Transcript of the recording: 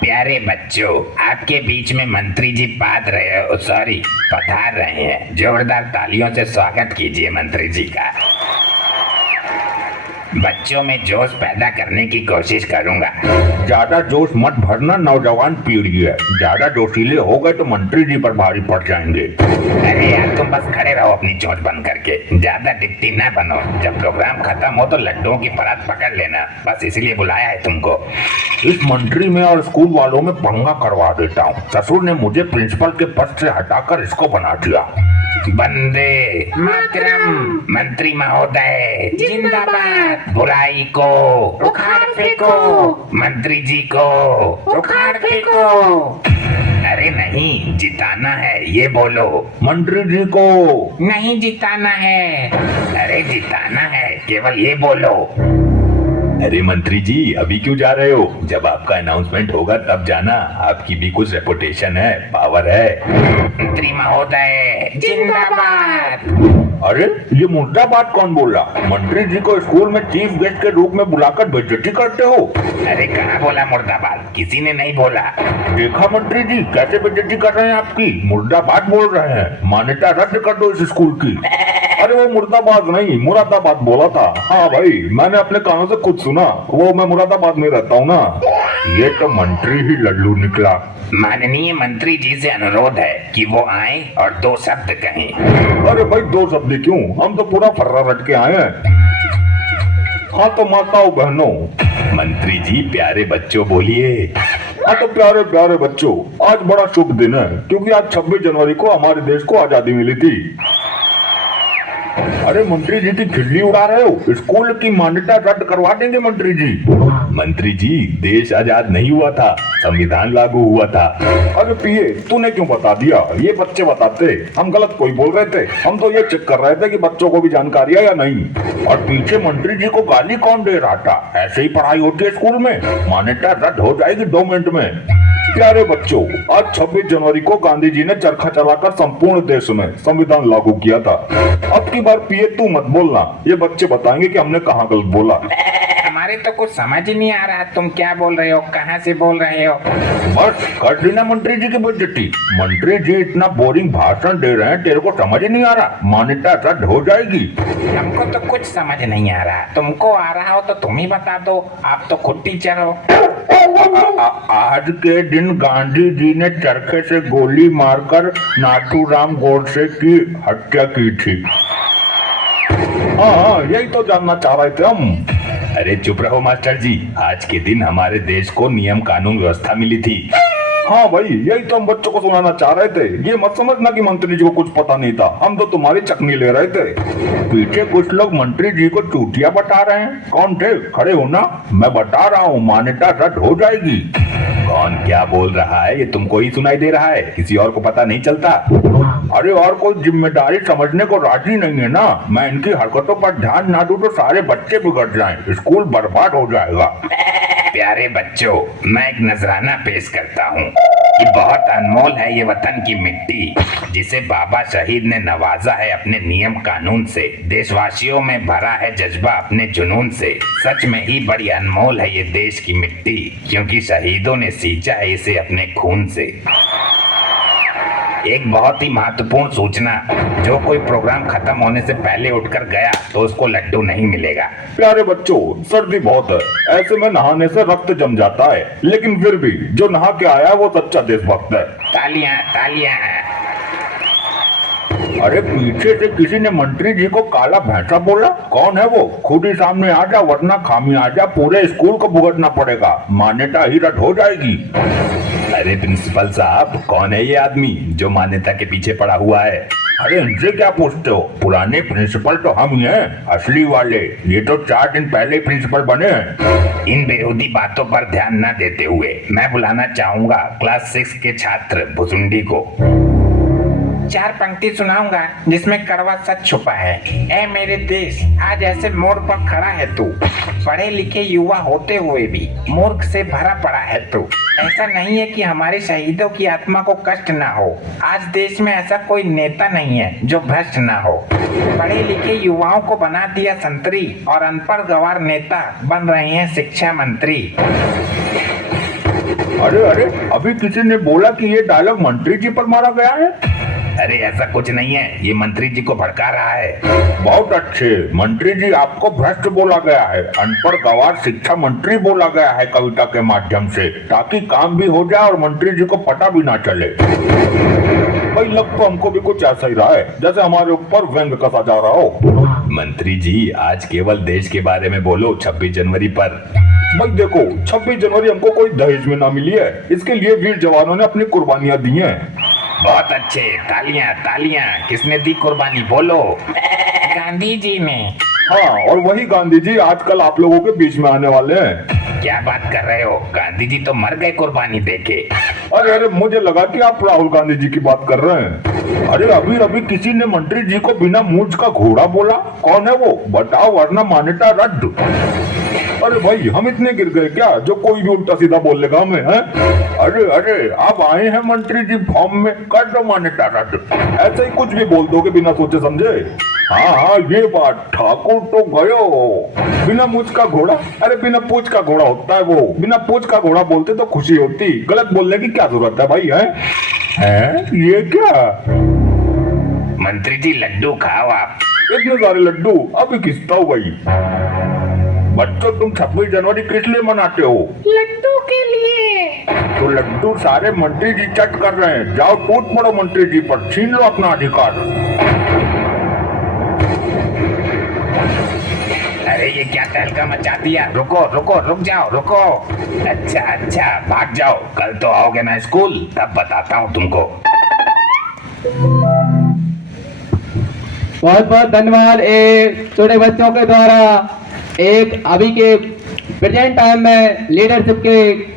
प्यारे बच्चों, आपके बीच में मंत्री जी पधार रहे हैं। जोरदार तालियों से स्वागत कीजिए मंत्री जी का। बच्चों में जोश पैदा करने की कोशिश करूंगा। ज्यादा जोश मत भरना, नौजवान पीढ़ी है। ज्यादा जोशीले हो गए तो मंत्री जी पर भारी पड़ जाएंगे। अरे यार, तुम बस खड़े रहो अपनी चोंच बंद करके। ज्यादा डिप्टी ना बनो। जब प्रोग्राम खत्म हो तो लड्डुओं की परात पकड़ लेना। बस इसलिए बुलाया है तुमको। इस मंत्री में और स्कूल वालों में पंगा करवा देता हूँ। ससुर ने मुझे प्रिंसिपल के पद से हटाकर इसको बना दिया। वंदे मातरम। मंत्री महोदय जिंदाबाद। बुराई को उखाड़ फेंको, मंत्री जी को उखाड़ फेंको। अरे नहीं, जिताना है, ये बोलो। मंत्री जी को नहीं जिताना है। अरे जिताना है, केवल ये बोलो। अरे मंत्री जी, अभी क्यों जा रहे हो? जब आपका अनाउंसमेंट होगा तब जाना। आपकी भी कुछ रेपुटेशन है, पावर है। मंत्री महोदय जिंदाबाद। अरे ये मुर्दाबाद कौन बोला? मंत्री जी को स्कूल में चीफ गेस्ट के रूप में बुलाकर बेइज्जती करते हो। अरे कहाँ बोला मुर्दाबाद? किसी ने नहीं बोला। देखा मंत्री जी कैसे बेइज्जती कर रहे हैं आपकी। मुर्दाबाद बोल रहे हैं। मान्यता रद्द कर दो इस स्कूल की। अरे वो मुर्दाबाद नहीं, मुरादाबाद बोला था। हाँ भाई, मैंने अपने कानों से खुद सुना। वो मैं मुरादाबाद में रहता हूँ ना। ये तो मंत्री ही लल्लू निकला। माननीय मंत्री जी से अनुरोध है कि वो आए और 2 शब्द कहें। अरे भाई 2 शब्द क्यों? हम तो पूरा फर्रा रट के आए हैं। हाँ तो माताओं बहनों। मंत्री जी प्यारे बच्चों बोलिए। हाँ तो प्यारे प्यारे बच्चों, आज बड़ा शुभ दिन है क्योंकि आज 26 जनवरी को हमारे देश को आजादी मिली थी। अरे मंत्री जी की खिल्ली उड़ा रहे हो? स्कूल की मान्यता रद्द करवा देंगे मंत्री जी। मंत्री जी, देश आजाद नहीं हुआ था, संविधान लागू हुआ था। अरे पिए, तूने क्यों बता दिया? ये बच्चे बताते। हम गलत कोई बोल रहे थे। हम तो ये चेक कर रहे थे कि बच्चों को भी जानकारी है या नहीं। और पीछे मंत्री जी को गाली कौन दे रहा था? ऐसे ही पढ़ाई होती है स्कूल में। मान्यता रद्द हो जाएगी 2 मिनट में। प्यारे बच्चों, आज 26 जनवरी को गांधी जी ने चरखा चलाकर संपूर्ण देश में संविधान लागू किया था। अब की बार पिए तू मत बोलना। ये बच्चे बताएंगे कि हमने कहाँ गलत बोला। हमारे तो कुछ समझ ही नहीं आ रहा, तुम क्या बोल रहे हो, कहाँ से बोल रहे हो? बस कर देना मंत्री जी की बेइज्जती। मंत्री जी इतना बोरिंग भाषण दे रहे हैं, तेरे को समझ ही नहीं आ रहा? मान्यता रद्द हो जाएगी। हमको तो कुछ समझ नहीं आ रहा। तुमको आ रहा हो तो तुम ही बता दो, आप तो खुद टीचर हो। आज के दिन गांधी जी ने चरखे से गोली मारकर नाथूराम गोडसे की हत्या की थी। हाँ, यही तो जानना चाह रहे थे हम। अरे चुप रहो मास्टर जी, आज के दिन हमारे देश को नियम कानून व्यवस्था मिली थी। हाँ भाई, यही तो हम बच्चों को सुनाना चाह रहे थे। ये मत समझना कि मंत्री जी को कुछ पता नहीं था। हम तो तुम्हारी चकनी ले रहे थे। पीछे कुछ लोग मंत्री जी को चूतिया बता रहे हैं। कौन थे? खड़े हो ना। मैं बता रहा हूँ, मान्यता रद्द हो जाएगी। कौन क्या बोल रहा है? ये तुमको ही सुनाई दे रहा है, किसी और को पता नहीं चलता? अरे और कोई जिम्मेदारी समझने को राजी नहीं है ना। मैं इनकी हरकतों पर ध्यान ना दूं तो सारे बच्चे बिगड़ जाएं, स्कूल बर्बाद हो जाएगा। प्यारे बच्चों, मैं एक नजराना पेश करता हूँ। ये बहुत अनमोल है, ये वतन की मिट्टी, जिसे बाबा शहीद ने नवाजा है अपने नियम कानून से। देशवासियों में भरा है जज्बा अपने जुनून से। सच में ही बड़ी अनमोल है ये देश की मिट्टी, क्योंकि शहीदों ने सींचा है इसे अपने खून से। एक बहुत ही महत्वपूर्ण सूचना, जो कोई प्रोग्राम खत्म होने से पहले उठकर गया तो उसको लड्डू नहीं मिलेगा। प्यारे बच्चों, सर्दी बहुत है, ऐसे में नहाने से रक्त जम जाता है, लेकिन फिर भी जो नहा के आया वो सच्चा देशभक्त है। तालियां तालियां। अरे पीछे से किसी ने मंत्री जी को काला भैंसा बोला। कौन है वो? खुद ही सामने आ जा, वरना खामियाजा पूरे स्कूल को भुगतना पड़ेगा। मान्यता ही रद्द हो जाएगी। अरे प्रिंसिपल साहब, कौन है ये आदमी जो मान्यता के पीछे पड़ा हुआ है? अरे इनसे क्या पूछते हो? पुराने प्रिंसिपल तो हम ही हैं, असली वाले। ये तो 4 दिन पहले प्रिंसिपल बने हैं। इन बेहूदी बातों पर ध्यान न देते हुए मैं बुलाना चाहूंगा क्लास 6 के छात्र भुसुंडी को। चार पंक्ति सुनाऊंगा जिसमें कड़वा सच छुपा है। ऐ मेरे देश, आज ऐसे मोड़ पर खड़ा है तू, पढ़े लिखे युवा होते हुए भी मूर्ख से भरा पड़ा है तू। ऐसा नहीं है कि हमारे शहीदों की आत्मा को कष्ट ना हो। आज देश में ऐसा कोई नेता नहीं है जो भ्रष्ट ना हो। पढ़े लिखे युवाओं को बना दिया संतरी और अनपढ़ गवार नेता बन रहे हैं शिक्षा मंत्री। अरे अरे, अभी किसी ने बोला कि ये डायलॉग मंत्री जी पर मारा गया है। अरे ऐसा कुछ नहीं है, ये मंत्री जी को भड़का रहा है। बहुत अच्छे मंत्री जी, आपको भ्रष्ट बोला गया है, अनपढ़ गवार शिक्षा मंत्री बोला गया है कविता के माध्यम से, ताकि काम भी हो जाए और मंत्री जी को पता भी ना चले। भाई लग तो हमको भी कुछ ऐसा ही रहा है, जैसे हमारे ऊपर व्यंग कसा जा रहा हो। मंत्री जी, आज केवल देश के बारे में बोलो 26 जनवरी पर। भाई देखो, 26 जनवरी हमको कोई दहेज में ना मिली है, इसके लिए वीर जवानों ने अपनी कुर्बानियां दी हैं। बहुत अच्छे, तालियां तालियां। किसने दी कुर्बानी, बोलो। गांधी जी ने। हाँ, और वही गांधी जी आजकल आप लोगों के बीच में आने वाले हैं। क्या बात कर रहे हो, गांधी जी तो मर गए कुर्बानी देके। अरे अरे, मुझे लगा कि आप राहुल गांधी जी की बात कर रहे हैं। अरे अभी अभी किसी ने मंत्री जी को बिना मूंछ का घोड़ा बोला। कौन है वो, बताओ वरना मान्यता रद्द। अरे भाई, हम इतने गिर गए क्या जो कोई भी उल्टा सीधा बोल लेगा हमें, हैं? अरे अरे, आप आए हैं मंत्री जी फॉर्म में, कर दो मान्यता रद्द। ऐसे ही कुछ भी बोल दोगे बिना सोचे समझे। हाँ हाँ, ये बात, ठाकुर तो गयो। बिना मूंछ का घोड़ा, अरे बिना पूंछ का घोड़ा होता है वो। बिना पूंछ का घोड़ा बोलते तो खुशी होती, गलत बोलने की क्या जरूरत है भाई, है? ये क्या? मंत्री जी लड्डू खाओ आप। इतने सारे लड्डू अभी किसता हूँ भाई। बच्चों, तुम 26 जनवरी किस लिए मनाते हो? लड्डू के लिए। तो लड्डू सारे मंत्री जी चट कर रहे हैं, जाओ टूट पड़ो मंत्री जी पर, छीन लो अपना अधिकार। अरे ये क्या तहलका मचा दिया, रुको रुको, रुक जाओ, रुको। अच्छा अच्छा, भाग जाओ, कल तो आओगे ना स्कूल, तब बताता हूँ तुमको। बहुत बहुत धन्यवाद एक छोटे बच्चों के द्वारा एक अभी के प्रेजेंट टाइम में लीडरशिप के